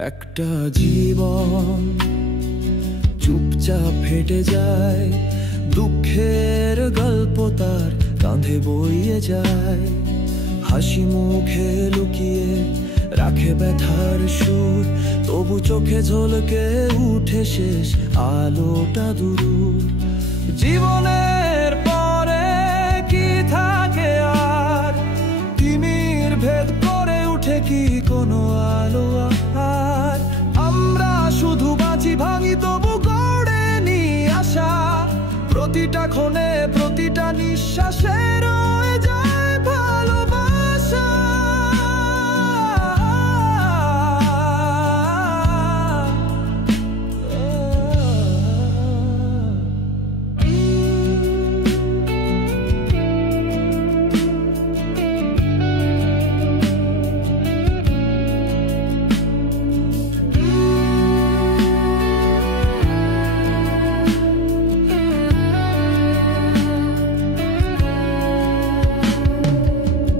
একটা জীবন চুপচাপ হেঁটে যায়, দুঃখের গল্প তার কাঁধে বইয়ে যায়। হাসি মুখে লুকিয়ে রাখে ব্যথার সুর, তবু চোখে ঝলকে উঠে শেষ আলোটা দূর। জীবনের পরে কি থাকে আর, তিমির ভেদ করে উঠে কি কোনো আলো আর? আমরা শুধু বাঁচি ভাঙি তবু গড়ে নি আশা, প্রতিটা ক্ষণে প্রতিটা নিঃশ্বাসে রয়ে যায় ভালোবাসা।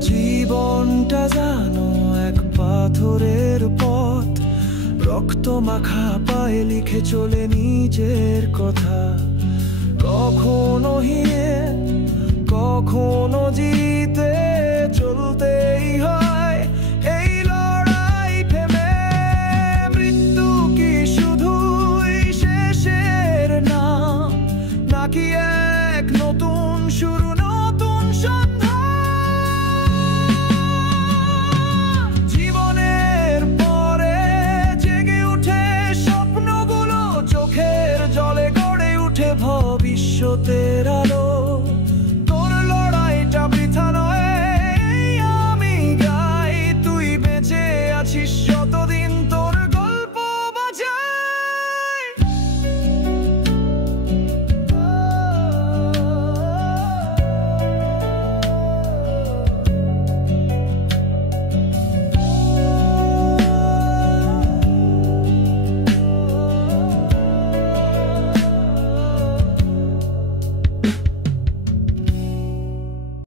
জীবনটা জানো এক পাথরের পথ, রক্ত মাখা পায়ে লিখে চলে নিজের কথা। কখনো হিরে কখনো জিতে চল